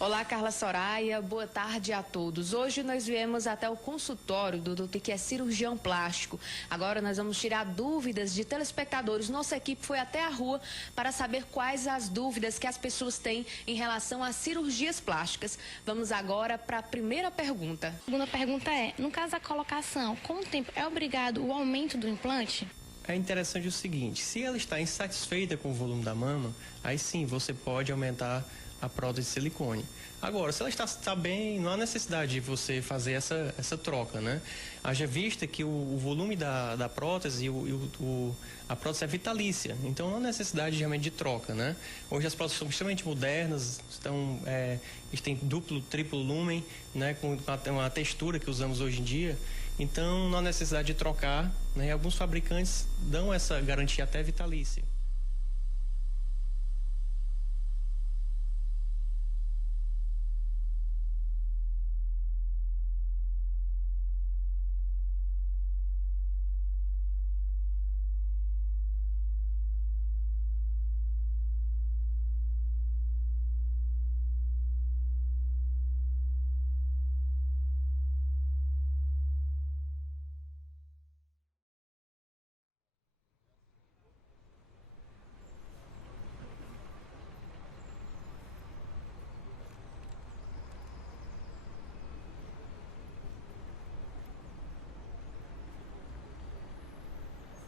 Olá, Carla Soraya, boa tarde a todos. Hoje nós viemos até o consultório do doutor que é cirurgião plástico. Agora nós vamos tirar dúvidas de telespectadores. Nossa equipe foi até a rua para saber quais as dúvidas que as pessoas têm em relação às cirurgias plásticas. Vamos agora para a primeira pergunta. A segunda pergunta é, no caso da colocação, com o tempo é obrigado o aumento do implante? É interessante o seguinte, se ela está insatisfeita com o volume da mama, aí sim você pode aumentar a prótese de silicone. Agora, se ela está bem, não há necessidade de você fazer essa troca, né? Haja vista que o volume da prótese a prótese é vitalícia, então não há necessidade realmente de troca, né? Hoje as próteses são extremamente modernas, eles têm duplo, triplo lumen, né? Com uma textura que usamos hoje em dia, então não há necessidade de trocar, né? E alguns fabricantes dão essa garantia até vitalícia.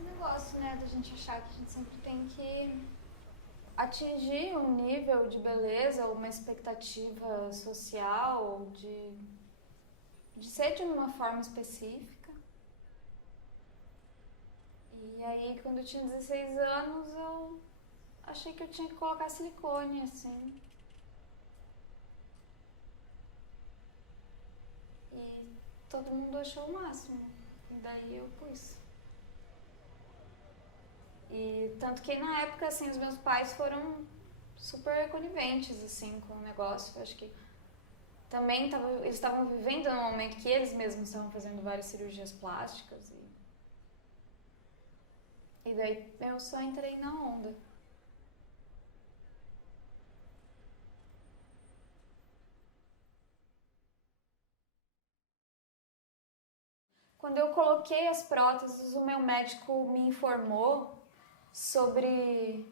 Negócio, né, da gente achar que a gente sempre tem que atingir um nível de beleza ou uma expectativa social de ser de uma forma específica. E aí, quando eu tinha 16 anos, eu achei que eu tinha que colocar silicone, assim. E todo mundo achou o máximo. E daí eu pus. E tanto que na época, assim, os meus pais foram super coniventes, assim, com o negócio. Eu acho que também eles estavam vivendo num momento que eles mesmos estavam fazendo várias cirurgias plásticas. E daí eu só entrei na onda. Quando eu coloquei as próteses, o meu médico me informou sobre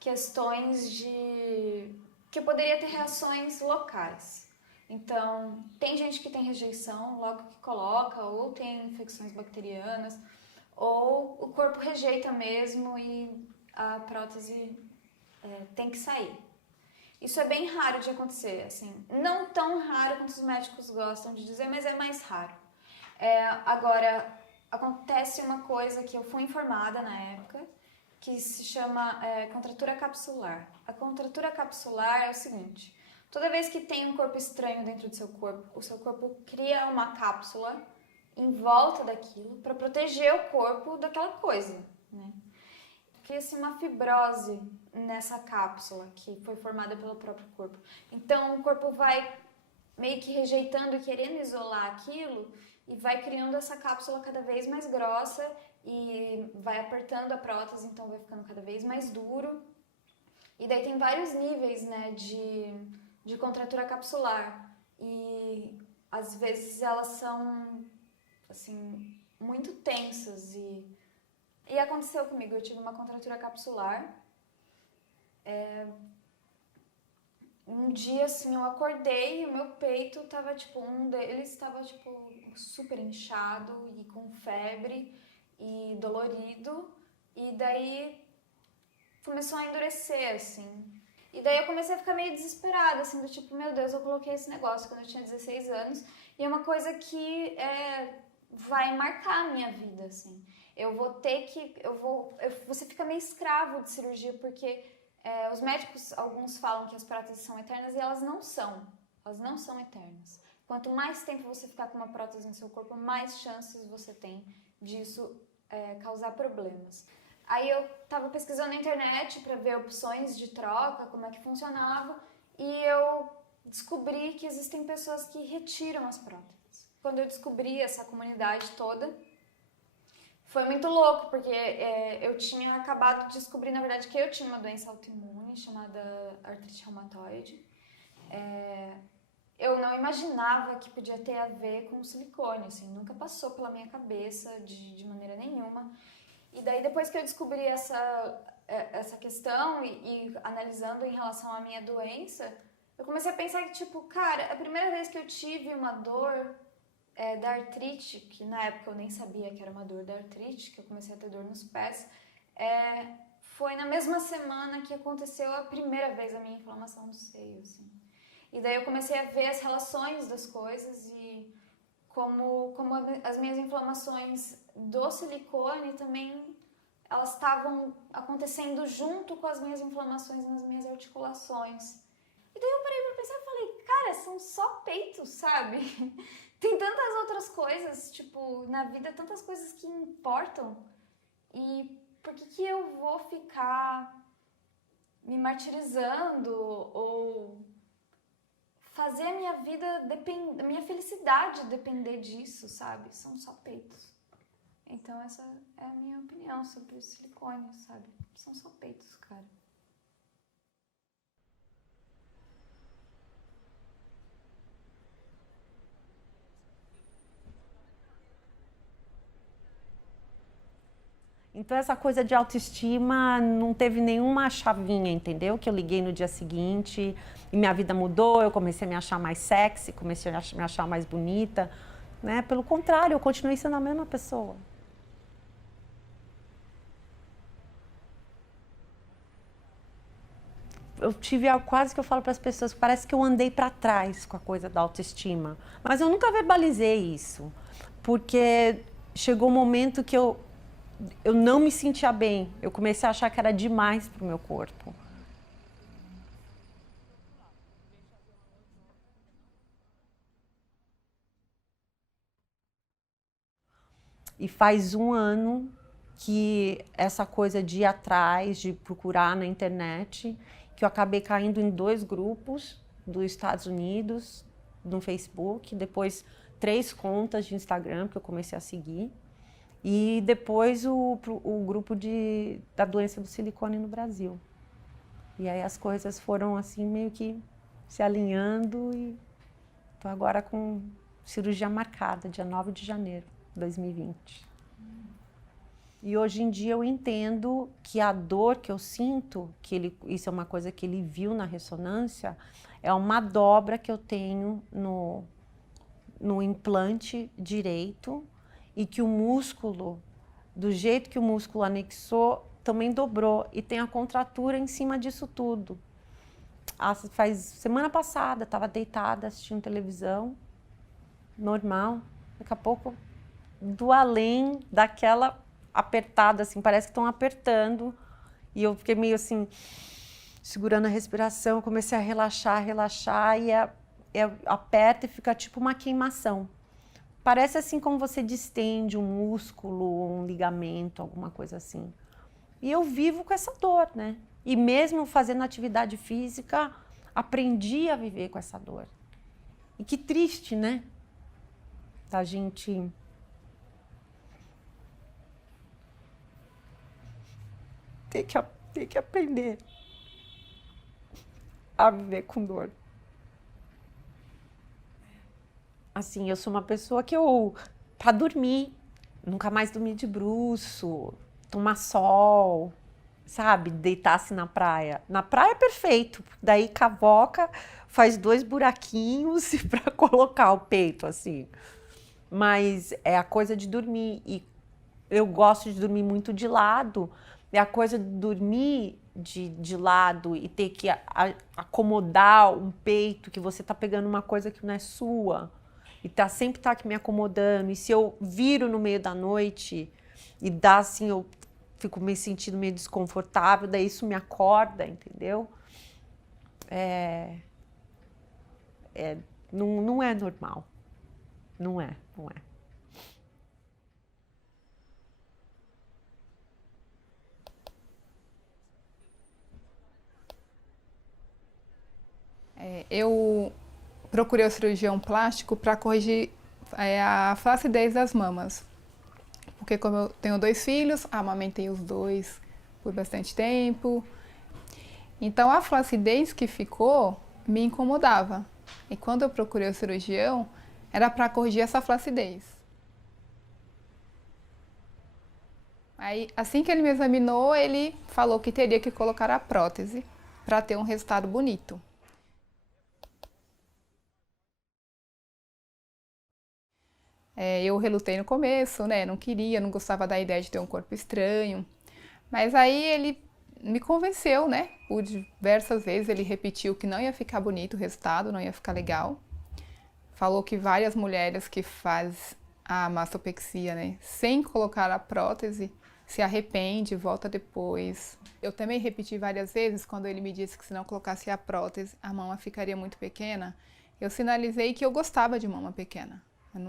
questões de que eu poderia ter reações locais. Então, tem gente que tem rejeição logo que coloca, ou tem infecções bacterianas, ou o corpo rejeita mesmo e a prótese tem que sair. Isso é bem raro de acontecer, assim, não tão raro quanto os médicos gostam de dizer, mas é mais raro. Agora, acontece uma coisa que eu fui informada na época, que se chama contratura capsular. A contratura capsular é o seguinte, toda vez que tem um corpo estranho dentro do seu corpo, o seu corpo cria uma cápsula em volta daquilo para proteger o corpo daquela coisa, né? Cria-se uma fibrose nessa cápsula que foi formada pelo próprio corpo. Então o corpo vai meio que rejeitando e querendo isolar aquilo e vai criando essa cápsula cada vez mais grossa e vai apertando a prótese, então vai ficando cada vez mais duro. E daí tem vários níveis, né, de contratura capsular. E às vezes elas são, assim, muito tensas. E aconteceu comigo, eu tive uma contratura capsular. Um dia, assim, eu acordei e o meu peito tava, tipo, um deles estava, tipo, super inchado e com febre e dolorido. E daí começou a endurecer, assim. E daí eu comecei a ficar meio desesperada, assim, do tipo, meu Deus, eu coloquei esse negócio quando eu tinha 16 anos. E é uma coisa que vai marcar a minha vida, assim. Você fica meio escravo de cirurgia, porque os médicos, alguns falam que as próteses são eternas e elas não são. Elas não são eternas. Quanto mais tempo você ficar com uma prótese no seu corpo, mais chances você tem disso causar problemas. Aí eu tava pesquisando na internet para ver opções de troca, como é que funcionava, e eu descobri que existem pessoas que retiram as próteses. Quando eu descobri essa comunidade toda, foi muito louco, porque eu tinha acabado de descobrir, na verdade, que eu tinha uma doença autoimune chamada artrite reumatoide. Eu não imaginava que podia ter a ver com silicone, assim, nunca passou pela minha cabeça de maneira nenhuma. E daí depois que eu descobri essa questão e analisando em relação à minha doença, eu comecei a pensar que, tipo, cara, a primeira vez que eu tive uma dor da artrite, que na época eu nem sabia que era uma dor da artrite, que eu comecei a ter dor nos pés, foi na mesma semana que aconteceu a primeira vez a minha inflamação do seio, assim. E daí eu comecei a ver as relações das coisas e como as minhas inflamações do silicone também, elas estavam acontecendo junto com as minhas inflamações nas minhas articulações. E daí eu parei pra pensar e falei, cara, são só peitos, sabe? Tem tantas outras coisas, tipo, na vida, tantas coisas que importam. E por que eu vou ficar me martirizando ou fazer a minha vida, a minha felicidade depender disso, sabe? São só peitos. Então essa é a minha opinião sobre o silicone, sabe? São só peitos, cara. Então essa coisa de autoestima não teve nenhuma chavinha, entendeu? Que eu liguei no dia seguinte e minha vida mudou, eu comecei a me achar mais sexy, comecei a me achar mais bonita, né? Pelo contrário, eu continuei sendo a mesma pessoa. Eu tive quase que eu falo para as pessoas, parece que eu andei para trás com a coisa da autoestima. Mas eu nunca verbalizei isso, porque chegou um momento que eu não me sentia bem. Eu comecei a achar que era demais para o meu corpo. E faz um ano que essa coisa de ir atrás, de procurar na internet, que eu acabei caindo em 2 grupos dos Estados Unidos, no Facebook, depois 3 contas de Instagram que eu comecei a seguir. E depois o grupo da doença do silicone no Brasil. E aí as coisas foram assim meio que se alinhando e estou agora com cirurgia marcada, dia 9 de janeiro de 2020. E hoje em dia eu entendo que a dor que eu sinto, isso é uma coisa que ele viu na ressonância, é uma dobra que eu tenho no implante direito, e que o músculo, do jeito que o músculo anexou, também dobrou. E tem a contratura em cima disso tudo. Semana passada, estava deitada assistindo televisão, normal. Daqui a pouco, do além daquela apertada, assim, parece que estão apertando. E eu fiquei meio assim, segurando a respiração, comecei a relaxar, e aperta e fica tipo uma queimação. Parece assim como você distende um músculo, um ligamento, alguma coisa assim. E eu vivo com essa dor, né? E mesmo fazendo atividade física, aprendi a viver com essa dor. E que triste, né? Da gente ter que aprender a viver com dor. Assim, eu sou uma pessoa que pra dormir, nunca mais dormi de bruço, tomar sol, sabe? Deitar-se na praia. Na praia é perfeito, daí cavoca, faz 2 buraquinhos pra colocar o peito, assim. Mas é a coisa de dormir, e eu gosto de dormir muito de lado, é a coisa de dormir de lado e ter que acomodar um peito, que você tá pegando uma coisa que não é sua. E sempre tá aqui me acomodando. E se eu viro no meio da noite e dá assim, eu fico me sentindo meio desconfortável, daí isso me acorda, entendeu? Não é normal. Não é. Eu procurei o cirurgião plástico para corrigir a flacidez das mamas. Porque como eu tenho 2 filhos, amamentei os 2 por bastante tempo. Então a flacidez que ficou me incomodava. E quando eu procurei o cirurgião, era para corrigir essa flacidez. Aí, assim que ele me examinou, ele falou que teria que colocar a prótese para ter um resultado bonito. Eu relutei no começo, né? Não queria, não gostava da ideia de ter um corpo estranho. Mas aí ele me convenceu, né? Por diversas vezes ele repetiu que não ia ficar bonito o resultado, não ia ficar legal. Falou que várias mulheres que fazem a mastopexia, né, sem colocar a prótese, se arrepende, volta depois. Eu também repeti várias vezes quando ele me disse que se não colocasse a prótese, a mama ficaria muito pequena. Eu sinalizei que eu gostava de mama pequena. Eu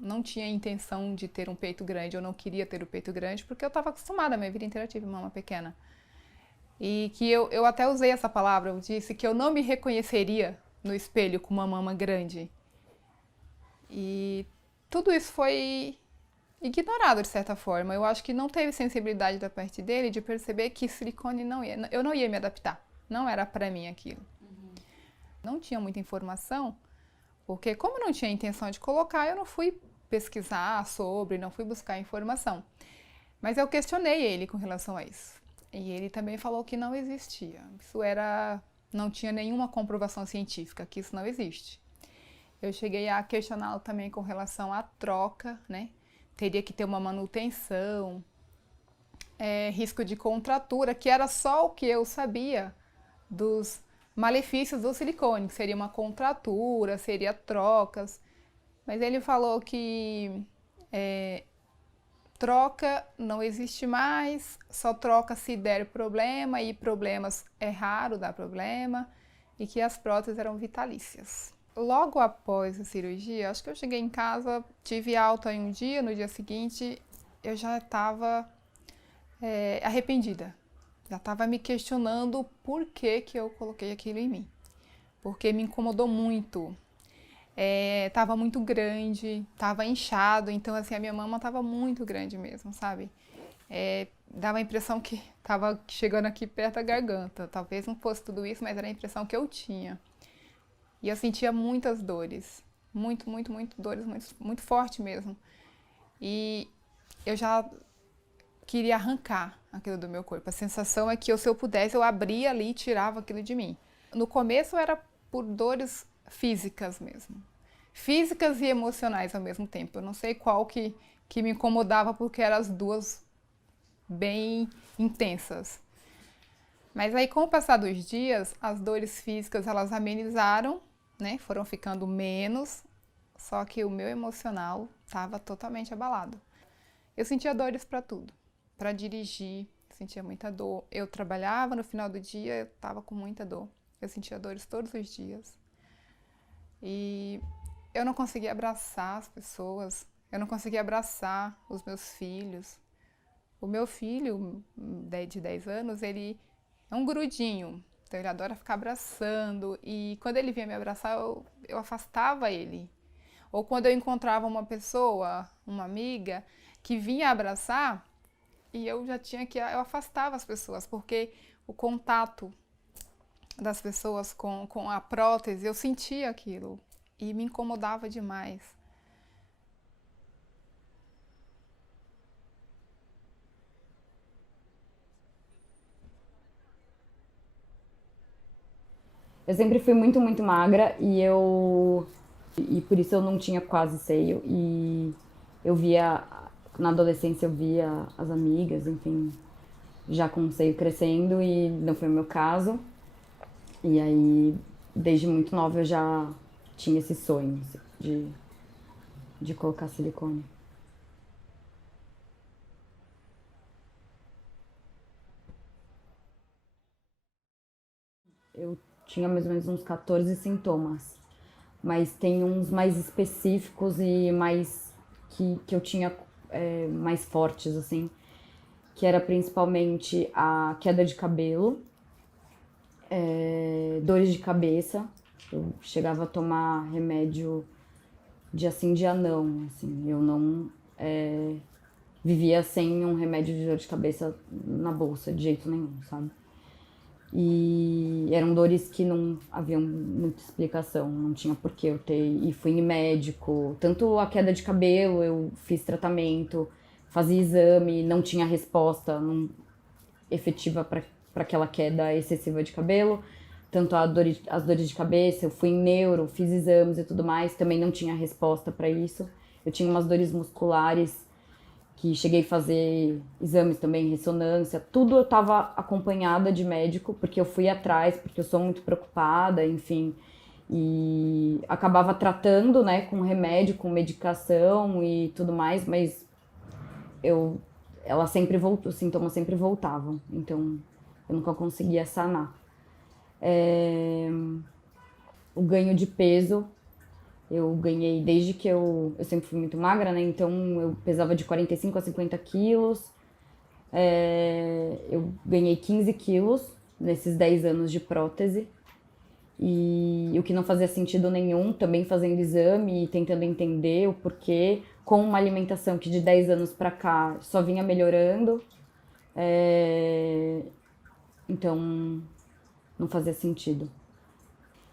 não tinha intenção de ter um peito grande, eu não queria ter o peito grande, porque eu estava acostumada, a minha vida inteira tive mama pequena. E que eu até usei essa palavra, eu disse que eu não me reconheceria no espelho com uma mama grande. E tudo isso foi ignorado de certa forma. Eu acho que não teve sensibilidade da parte dele de perceber que silicone eu não ia me adaptar. Não era para mim aquilo. Não tinha muita informação, porque como não tinha intenção de colocar, eu não fui pesquisar sobre, não fui buscar informação. Mas eu questionei ele com relação a isso. E ele também falou que não existia. Não tinha nenhuma comprovação científica, que isso não existe. Eu cheguei a questioná-lo também com relação à troca, né? Teria que ter uma manutenção, risco de contratura, que era só o que eu sabia dos malefícios do silicone, que seria uma contratura, seria trocas. Mas ele falou que troca não existe mais, só troca se der problema, e problemas é raro dar problema, e que as próteses eram vitalícias. Logo após a cirurgia, acho que eu cheguei em casa, tive alta em um dia, no dia seguinte eu já estava arrependida. Já estava me questionando por que eu coloquei aquilo em mim. Porque me incomodou muito. Estava muito grande, estava inchado, então assim, a minha mama estava muito grande mesmo, sabe? Dava a impressão que estava chegando aqui perto da garganta. Talvez não fosse tudo isso, mas era a impressão que eu tinha. E eu sentia muitas dores, muito dores, muito forte mesmo. E eu já queria arrancar aquilo do meu corpo. A sensação é que se eu pudesse, eu abria ali e tirava aquilo de mim. No começo era por dores físicas mesmo. Físicas e emocionais ao mesmo tempo. Eu não sei qual que me incomodava, porque eram as duas bem intensas. Mas aí, com o passar dos dias, as dores físicas elas amenizaram, né? Foram ficando menos, só que o meu emocional estava totalmente abalado. Eu sentia dores para tudo, para dirigir, sentia muita dor. Eu trabalhava no final do dia, eu estava com muita dor. Eu sentia dores todos os dias. E eu não conseguia abraçar as pessoas, eu não conseguia abraçar os meus filhos. O meu filho, de 10 anos, ele é um grudinho, então ele adora ficar abraçando, e quando ele vinha me abraçar, eu afastava ele. Ou quando eu encontrava uma pessoa, uma amiga, que vinha abraçar, e eu eu afastava as pessoas, porque o contato das pessoas com a prótese, eu sentia aquilo, e me incomodava demais. Eu sempre fui muito magra e por isso eu não tinha quase seio, e na adolescência eu via as amigas, enfim, já com o seio crescendo, e não foi o meu caso. E aí, desde muito nova eu já tinha esse sonho de colocar silicone. Eu tinha mais ou menos uns 14 sintomas, mas tem uns mais específicos e mais que eu tinha mais fortes, assim, que era principalmente a queda de cabelo, dores de cabeça. Eu chegava a tomar remédio dia sim, dia não, assim, eu não vivia sem um remédio de dor de cabeça na bolsa, de jeito nenhum, sabe? E eram dores que não havia muita explicação, não tinha por que eu ter. E fui em médico, tanto a queda de cabelo, eu fiz tratamento, fazia exame, não tinha resposta efetiva para aquela queda excessiva de cabelo. Tanto as dores de cabeça, eu fui em neuro, fiz exames e tudo mais, também não tinha resposta para isso. Eu tinha umas dores musculares que cheguei a fazer exames também, ressonância, tudo eu estava acompanhada de médico, porque eu fui atrás, porque eu sou muito preocupada, enfim, e acabava tratando, né, com remédio, com medicação e tudo mais, mas ela sempre voltou, os sintomas sempre voltavam, então eu nunca conseguia sanar. O ganho de peso, eu ganhei desde que eu sempre fui muito magra, né? Então eu pesava de 45 a 50 quilos. Eu ganhei 15 quilos nesses 10 anos de prótese. E o que não fazia sentido nenhum, também fazendo exame e tentando entender o porquê, com uma alimentação que de 10 anos pra cá só vinha melhorando. Então não fazia sentido.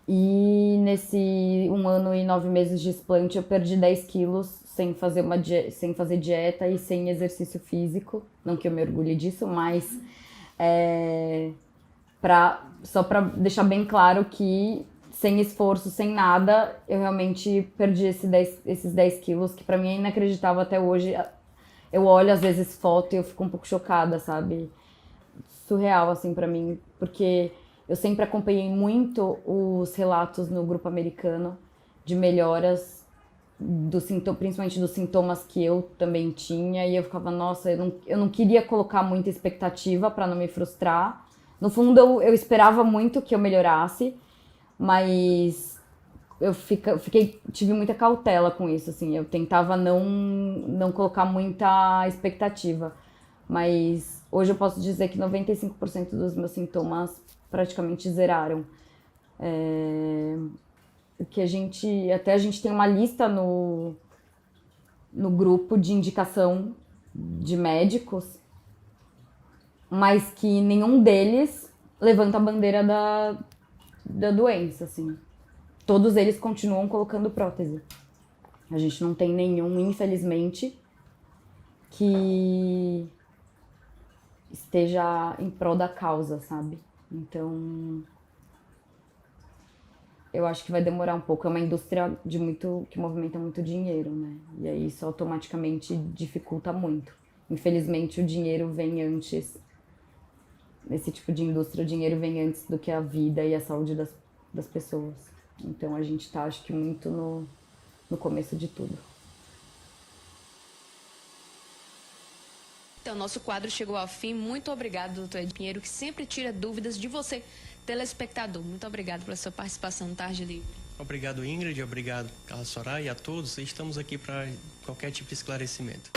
E nesse 1 ano e 9 meses de explante eu perdi 10 quilos sem fazer dieta e sem exercício físico. Não que eu me orgulhe disso, mas só para deixar bem claro que sem esforço, sem nada, eu realmente perdi esses 10 quilos, que para mim é inacreditável até hoje. Eu olho às vezes foto e eu fico um pouco chocada, sabe? Surreal assim para mim, porque eu sempre acompanhei muito os relatos no grupo americano de melhoras, principalmente dos sintomas que eu também tinha, e eu ficava, nossa, eu não queria colocar muita expectativa para não me frustrar. No fundo, eu esperava muito que eu melhorasse, mas eu tive muita cautela com isso, assim, eu tentava não colocar muita expectativa, mas hoje eu posso dizer que 95% dos meus sintomas praticamente zeraram. Que a gente tem uma lista no grupo de indicação de médicos, mas que nenhum deles levanta a bandeira da doença, assim. Todos eles continuam colocando prótese. A gente não tem nenhum, infelizmente, que esteja em prol da causa, sabe? Então, eu acho que vai demorar um pouco. É uma indústria que movimenta muito dinheiro, né? E aí isso automaticamente dificulta muito. Infelizmente, o dinheiro vem antes. Nesse tipo de indústria, o dinheiro vem antes do que a vida e a saúde das pessoas. Então, a gente tá, acho que, muito no começo de tudo. Então, nosso quadro chegou ao fim. Muito obrigado, doutor Ed Pinheiro, que sempre tira dúvidas de você, telespectador. Muito obrigado pela sua participação no Tarde Livre. Obrigado, Ingrid. Obrigado, Carla Soraya, e a todos. Estamos aqui para qualquer tipo de esclarecimento.